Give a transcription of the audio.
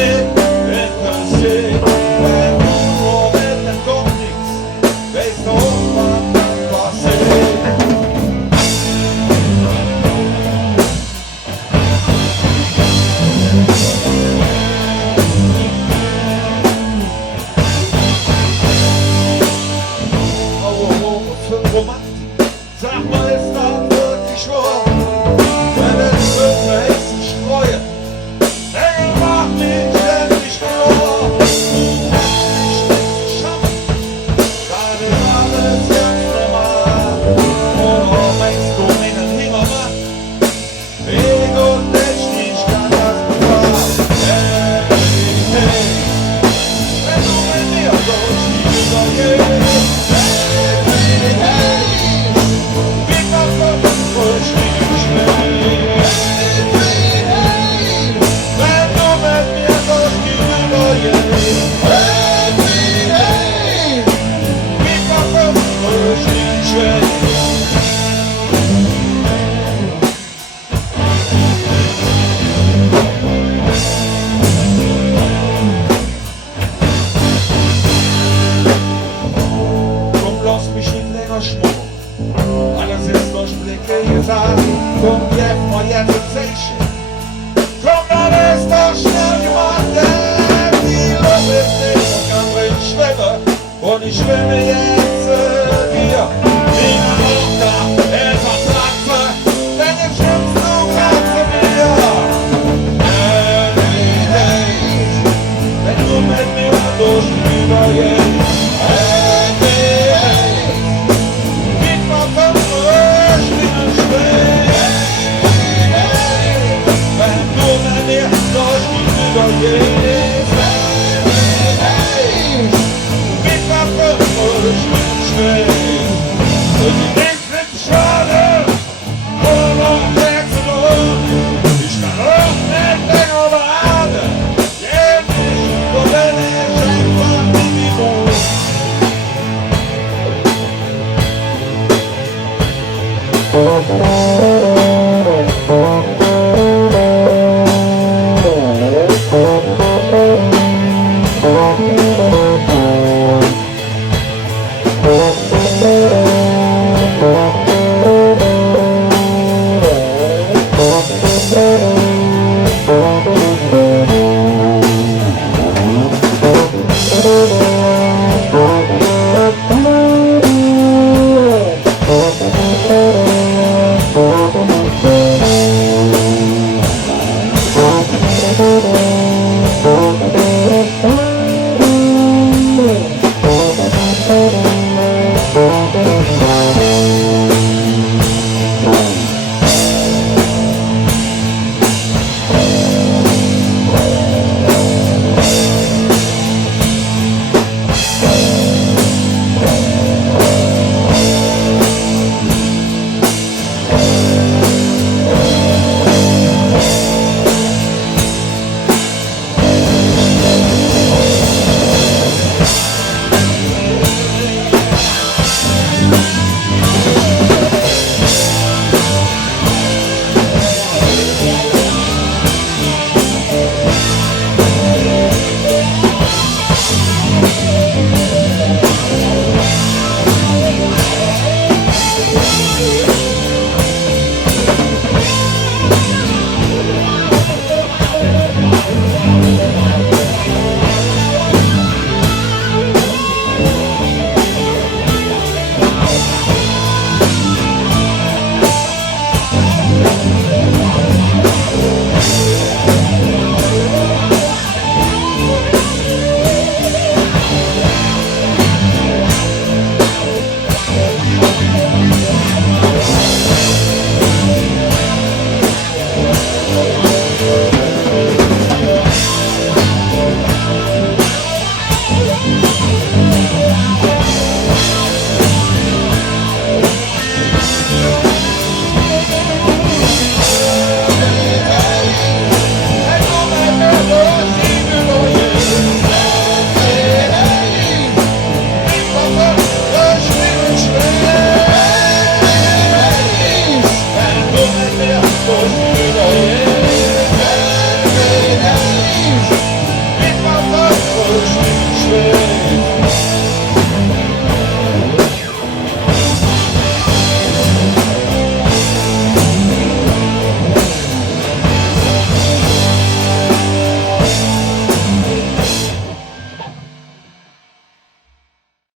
nicht interessiert. Wenn du nur willst, dann kommt nichts. Weißt du, was dann passiert? Für Romantik. Sag mal, ist das wirklich wahr? Wenn es wirklich ist, ich freue. Ey, mach mich endlich klar. Ich nicht schaffen, dann ist alles ganz normal. Oder meinst du meinen Hingermann? Ich und ich kann das bezahlen. Hey, wenn du mit mir so tiefer gehst. Alles ist durch Blicke gesagt. Komm, jetzt mal jetzt ein Zeichen. Komm, alles ist doch schnell gemacht. Die Luft ist nicht und kann drin schwimmen. Und ich schwimme jetzt hier. Wie ein Runter, es hat Platze. Denn jetzt schwimmst du grad zu mir. Hey, wenn du mit mir durch die Über gehst. Yeah.